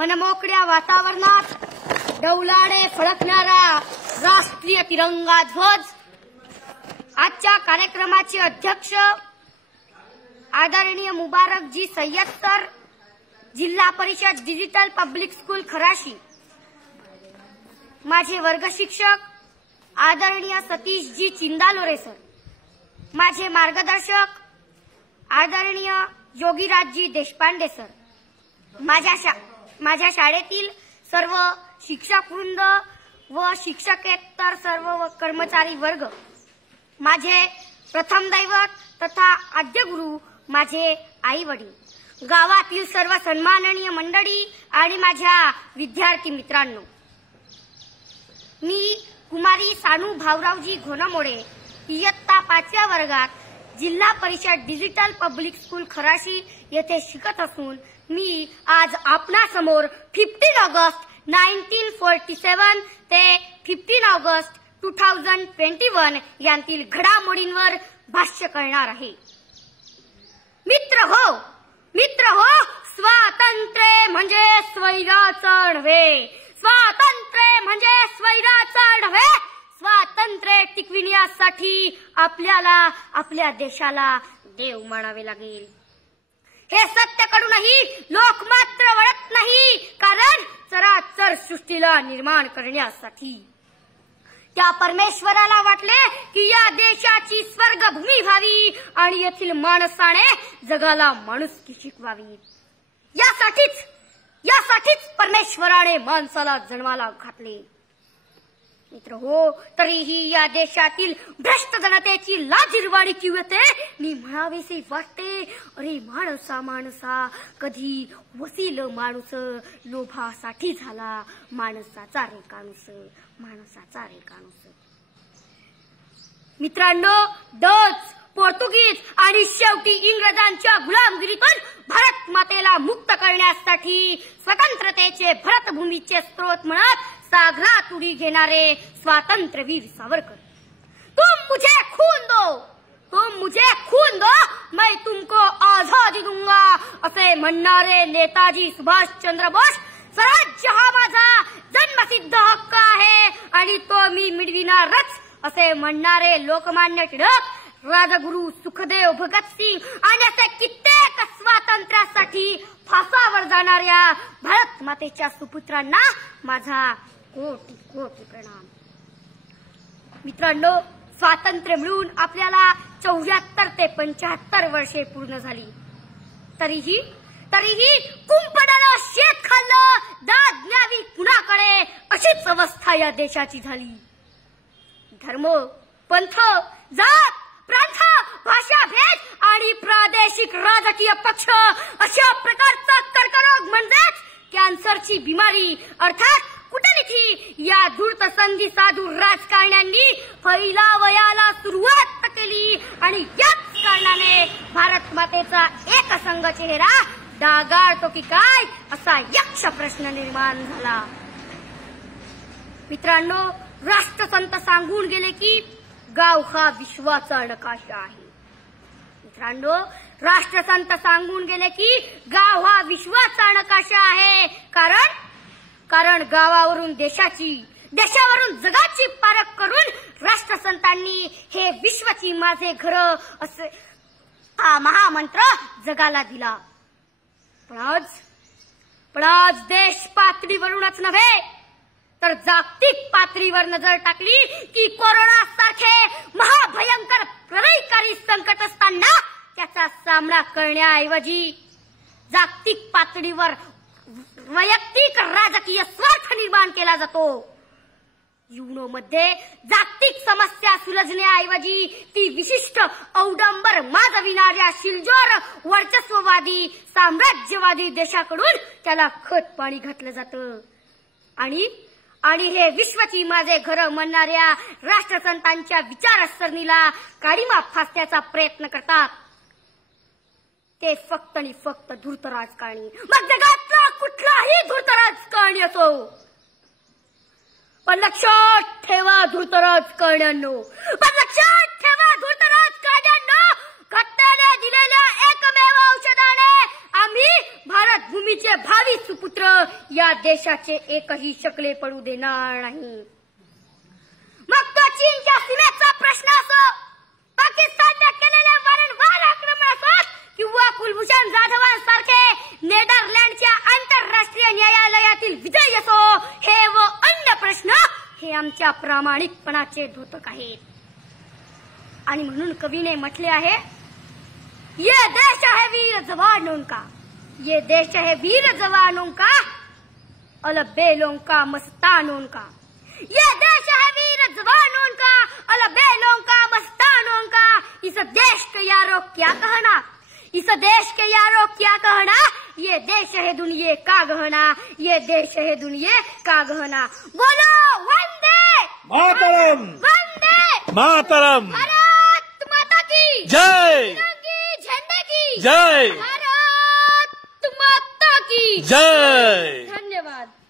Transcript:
मनमोकळ्या वातावरणात डौलाडे फडकणारा राष्ट्रीय तिरंगा ध्वज। आजच्या कार्यक्रमाचे अध्यक्ष आदरणीय मुबारकजी सय्यद सर, जिल्हा परिषद डिजिटल पब्लिक स्कूल खराशी। माझे वर्ग शिक्षक आदरणीय सतीशजी चिंदालोरे सर, माझे मार्गदर्शक आदरणीय योगीराजजी देशपांडे सर, माझ्या शाळेतील सर्व शिक्षकवृंद व शिक्षकेतर सर्व कर्मचारी वर्ग, माझे प्रथम दैवत तथा आद्य गुरु माझे आई वडील, गावातील सर्व सन्माननीय मंडळी आणि माझ्या विद्यार्थी मित्रांनो, मी कुमारी सानू भाऊरावजी घोनामोडे इयत्ता 5व्या वर्गात जिल्हा परिषद डिजिटल पब्लिक स्कूल खराशी येथे शिकत असून मी आज आपणासमोर 15 ऑगस्ट 1947 ते 15 ऑगस्ट 2021 यांतील घडामोडींवर भाष्य करणार आहे। मित्र हो, स्वातंत्र्य म्हणजे स्वैराचं नव्हे, स्वातंत्र्य म्हणजे स्वैराचं नव्हे। स्वातंत्र्य टिकविण्यासाठी आपल्याला आपल्या देशाला देव मानावे लागेल। हे सत्य कडूनही लोक मात्र वळत नाही, कारण चराचर सृष्टीला निर्माण करण्यासाठी त्या परमेश्वराला वाटले की या देशाची स्वर्गभूमी व्हावी आणि येथील माणसाने जगाला माणुसकी शिकवावी। यासाठीच परमेश्वराने माणसाला जन्माला घातले। मित्र हो, तरीही या देशातील भ्रष्ट जनतेची लाजिरवाणी किंवते मी म्हणावेसे वाटते, अरे माणसा कधी वसील माणूस लोभासाठी झाला माणसाचा रेकाणूस। मित्रांनो, डच, पोर्तुगीज आणि शेवटी इंग्रजांच्या गुलामगिरीतून भारत मातेला मुक्त करण्यासाठी स्वतंत्रतेचे भरतभूमीचे स्त्रोत म्हणत सागरात उडी घेणारे स्वातंत्र्यवीर सावरकर, तुम मुझे खून दो मैं तुमको आजादी दूंगा असे म्हणणारे नेताजी सुभाषचंद्र बोस, स्वराज्य हा माझा जन्मसिद्ध हक्क आहे आणि तो मी मिळविणारच असे म्हणणारे लोकमान्य टिळक, राजगुरु सुखदेव भगतसिंग आणि असे कित्येक स्वातंत्र्यासाठी फासावर जाणाऱ्या भारत मातेच्या सुपुत्रांना माझा कोटी कोटी प्रणाम। मित्रांनो, स्वातंत्र्य मिळून आपल्याला 74 ते 75 वर्षे पूर्ण झाली, तरीही कुंपणाला शेत खाल्लं, दाद न्यावी कुणाकडे अशीच अवस्था या देशाची झाली। धर्म, पंथ, जात, प्रांत, भाषा भेद आणि प्रादेशिक राजकीय पक्ष अशा प्रकारचा कर्करोग म्हणजेच कॅन्सरची बिमारी अर्थात कुटनीती या धूर्त संधी साधू राजकारण्यांनी फैलावयाला सुरुवात केली आणि याच कारणाने भारत मातेचा एकसंघ चेहरा डागाळतो की काय असा यक्ष प्रश्न निर्माण झाला। मित्रांनो, राष्ट्रसंत सांगून गेले की गाव हा विश्वाचा नकाशा आहे। मित्रांनो, राष्ट्रसंत सांगून गेले की गाव हा विश्वाचा नकाशा आहे, कारण गावावरून देशावरून जगाची पारख करून राष्ट्रसंतांनी हे विश्वाची माझे घर असे हा महामंत्र जगाला दिला। पण आज देश पातळीवरूनच नव्हे तर जागतिक पातळीवर नजर टाकली की कोरोना सारखे महाभयंकर प्रलयकारी संकट असताना त्याचा सामना करण्याऐवजी जागतिक पातळीवर वैयक्तिक राजकीय स्वार्थ निर्माण केला जातो। युनोमध्ये जागतिक समस्या सुलझण्याऐवजी ती विशिष्ट औडंबर माजविणाऱ्या शिलजोर वर्चस्ववादी साम्राज्यवादी देशाकडून त्याला खत पाणी घातलं जातं आणि हे विश्वाची माझे घर म्हणणाऱ्या राष्ट्रसंतांच्या विचारसरणीला काळीमा फासण्याचा प्रयत्न करतात ते फक्त आणि फक्त धूर्त राजकारणी, मग जगातला कुठलाही धूर्त राजकारणी असो। पण लक्षात ठेवा धूर्त राजकारण्यांनो, घटनेने दिलेल्या एकमेव औषधाने आम्ही भारत भूमीचे तुमचे भावी सुपुत्र या देशाचे एकही शकले पडू देणार नाही. मग तो चीनच्या सीमेचा प्रश्न असो, पाकिस्तानने केलेले वारंवार आक्रमण असो, किंवा कुलभूषण जाधवांसारखे नेदरलँडच्या आंतरराष्ट्रीय न्यायालयातील विजय असो, हे व अन्य प्रश्न हे आमच्या प्रामाणिकपणाचे द्योतक आहेत. आणि म्हणून कवीने म्हटले आहे, ये देश है वीर जवानों का, ये देश है वीर जवानों का, अलबेलों का मस्तानों का. ये देश है वीर जवानों का, अलबेलों का मस्तानों का. इस देश के यारो क्या कहना, इस देश के यारो क्या कहना, ये देश है दुनिया का गहना, ये देश है दुनिया का गहना. बोलो वंदे मातरम, वंदे मातरम, भारत माता की जय, तिरंगे झंडे की जय, भारत माता की जय. धन्यवाद.